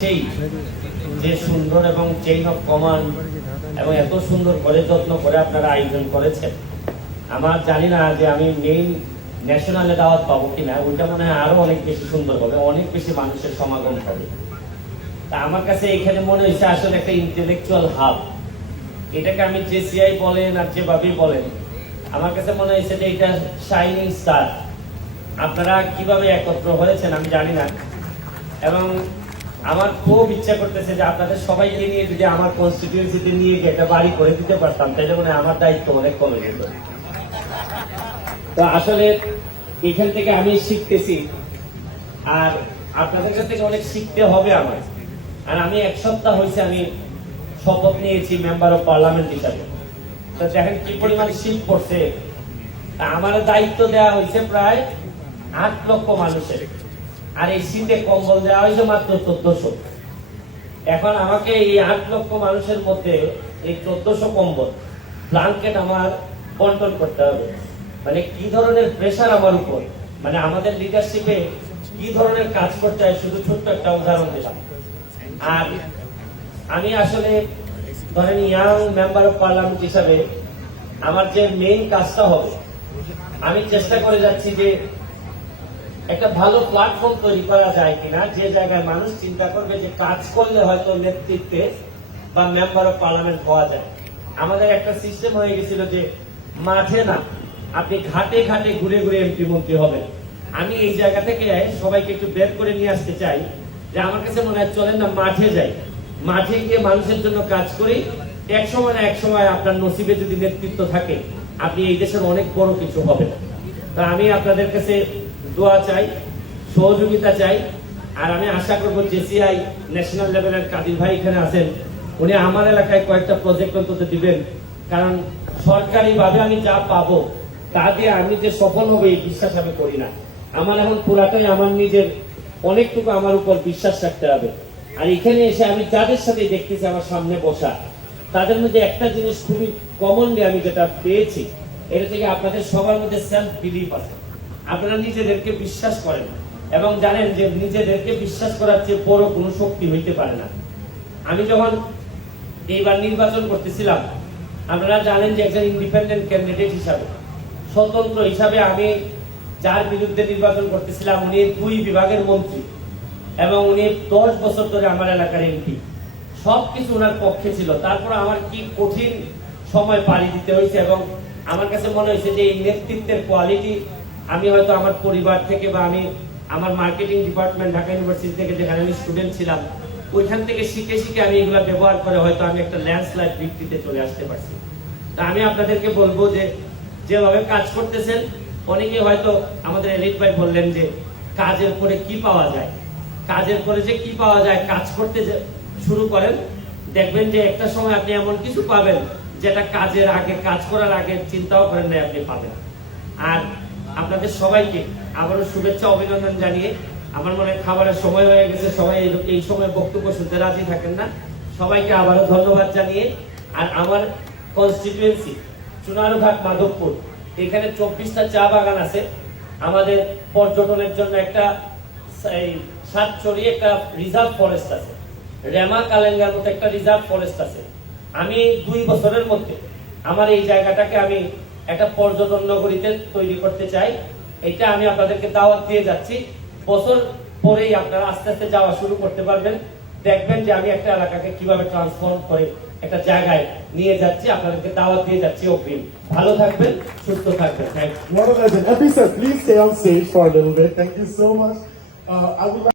সেই যে সুন্দর এবং চেইন অফ কমান্ড এবং এত সুন্দর করে যত্ন করে আপনারা আয়োজন করেছেন, আমার জানি না যে আমি মেইন ন্যাশনালে দাওয়াত পাবো কিনা। ওইটা মনে হয় আরো অনেক বেশি সুন্দর হবে, অনেক বেশি মানুষের সমাগম হবে। তা আমার কাছে এখানে মনে হয়েছে আসলে একটা ইন্টেলেকচুয়াল হাব। এটাকে আমি জেসিআই বলেন আর যেভাবেই বলেন, আমার কাছে মনে হয়েছে যে এটা শাইনিং স্টার। আপনারা কিভাবে একত্র হয়েছেন আমি জানি না, এবং আমার খুব ইচ্ছা করতেছে যে আপনাদের সবাইকে নিয়ে যদি আমার কনস্টিটিউয়েন্সিতে নিয়ে গিয়ে একটা বাড়ি করে দিতে পারতাম, তাহলে মনে হয় আমার দায়িত্ব অনেক কমে যেত। তো আসলে এখান থেকে আমি শিখতেছি, আর আপনাদের কাছ থেকে অনেক শিখতে হবে আমার। আর আমি এক সপ্তাহ হয়েছে আমি শপথ নিয়েছি মেম্বার অফ পার্লামেন্ট হিসাবে। তো দেখেন কি পরিমাণ শীত পড়ছে। আমার দায়িত্ব দেওয়া হয়েছে প্রায় 8 লক্ষ মানুষের, আর এই শীতে কম্বল দেওয়া হয়েছে মাত্র 1400। এখন আমাকে এই 8 লক্ষ মানুষের মধ্যে এই 1400 কম্বল ব্ল্যাঙ্কেট আমার বন্টন করতে হবে। মানে কি ধরনের প্রেশার আমার উপর, মানে আমাদের লিডারশিপে কি ধরনের কাজ করতে হয়, শুধু ছোট্ট একটা উদাহরণ দিলাম। আর আমি আসলে ধরেন ইয়াং মেম্বার অফ পার্লামেন্ট হিসাবে আমার যে মেইন কাজটা হবে, আমি চেষ্টা করে যাচ্ছি যে একটা ভালো প্ল্যাটফর্ম তৈরি করা যায় কিনা, যে জায়গায় মানুষ চিন্তা করবে যে কাজ করলে হয়তো নেতৃত্বে বা মেম্বার অফ পার্লামেন্ট হওয়া যায়। আমাদের একটা সিস্টেম হয়ে গেছিল যে মাঠে না, আপনি ঘাটে ঘাটে ঘুরে ঘুরে এমপি মন্ত্রী হবেন। আমি এই জায়গা থেকে সবাইকে একটু বের করে নিয়ে আসতে চাই যে আমার কাছে মনে হয় চলেন না মাঠে যাই, মাঠে গিয়ে মানুষের জন্য কাজ করি। এক সময় না এক সময় আপনার নসিবে যদি নেতৃত্ব থাকে, আপনি এই দেশের অনেক বড় কিছু হবেন। তা আমি আপনাদের কাছে দোয়া চাই, সহযোগিতা চাই। আর আমি আশা করবো জেসিআই ন্যাশনাল লেভেলের কাদির ভাই এখানে আছেন, উনি আমার এলাকায় কয়েকটা প্রজেক্ট অন্তত দিবেন। কারণ সরকারি ভাবে আমি যা পাবো তা দিয়ে আমি যে সফল হবে এই বিশ্বাস আমি করি না। আমার এখন পুরাটাই আমার নিজের, অনেকটুকু আমার উপর বিশ্বাস রাখতে হবে। আর এখানে এসে আমি যাদের সাথে দেখতেছি আমার সামনে বসা, তাদের মধ্যে একটা জিনিস খুবই কমনলি আমি যেটা পেয়েছি, এটা থেকে আপনাদের সবার মধ্যে সেলফ বিলিভ আছে। আপনারা নিজেদেরকে বিশ্বাস করেন এবং জানেন যে নিজেদেরকে বিশ্বাস করার চেয়ে বড় কোনো শক্তি হইতে পারে না। আমি যখন এইবার নির্বাচন করতেছিলাম, আপনারা জানেন যে একজন ইন্ডিপেন্ডেন্ট ক্যান্ডিডেট হিসাবে, স্বতন্ত্র হিসাবে আমি যার বিরুদ্ধে নির্বাচন করতেছিলাম, উনি 2 বিভাগের মন্ত্রী এবং উনি 10 বছর ধরে আমার এলাকার এমপি। সবকিছু ওনার পক্ষে ছিল। তারপর আমার কি কঠিন সময় পাড়ি দিতে হয়েছে, এবং আমার কাছে মনে হয়েছে যে এই নেতৃত্বের কোয়ালিটি আমি হয়তো আমার পরিবার থেকে বা আমি আমার মার্কেটিং ডিপার্টমেন্ট ঢাকা ইউনিভার্সিটি থেকে যেখানে আমি স্টুডেন্ট ছিলাম, ওইখান থেকে শিখে শিখে আমি এগুলা ব্যবহার করে হয়তো আমি একটা ল্যান্ডস্লাইড ভিত্তিতে চলে আসতে পারছি। তা আমি আপনাদেরকে বলবো যে যেভাবে কাজ করতেছেন, অনেকে হয়তো আমাদের এলিট ভাই বললেন যে কাজের পরে কি পাওয়া যায়, কাজের পরে যে কি পাওয়া যায়, কাজ করতে শুরু করেন, দেখবেন যে একটা সময় আপনি এমন কিছু পাবেন যেটা কাজের আগে, কাজ করার আগে চিন্তাও করেন না আপনি পাবেন। আর আপনাদের সবাইকে আবারও শুভেচ্ছা অভিনন্দন জানিয়ে, আমার মনে হয় খাবারের সময় হয়ে গেছে, সবাই এই সময় বক্তব্য শুনতে রাজি থাকেন না, সবাইকে আবারও ধন্যবাদ জানিয়ে। আর আমার কনস্টিটিউয়েন্সি চুনারুঘাট মাধবপুর, এখানে 24টা চা বাগান আছে। আমাদের পর্যটনের জন্য একটা সাতচুরি একটা রিজার্ভ ফরেস্ট আছে, রেমা কালেঙ্গার মতো একটা রিজার্ভ ফরেস্ট আছে। আমি 2 বছরের মধ্যে আমার এই জায়গাটাকে আমি একটা পর্যটন নগরীতে তৈরি করতে চাই। এটা আমি আপনাদেরকে দাওয়াত দিয়ে যাচ্ছি। বছর পরেই আপনারা আস্তে আস্তে যাওয়া শুরু করতে পারবেন, দেখবেন যে আমি একটা এলাকাকে কিভাবে ট্রান্সফর্ম করে একটা জায়গায় নিয়ে যাচ্ছি। আপনাদেরকে দাওয়াত দিয়ে যাচ্ছি অগ্রিম। ভালো থাকবেন, সুস্থ থাকবেন। Thank you. What a legend. Epi sir, please stay on stage for a little bit. Thank you so much. I would like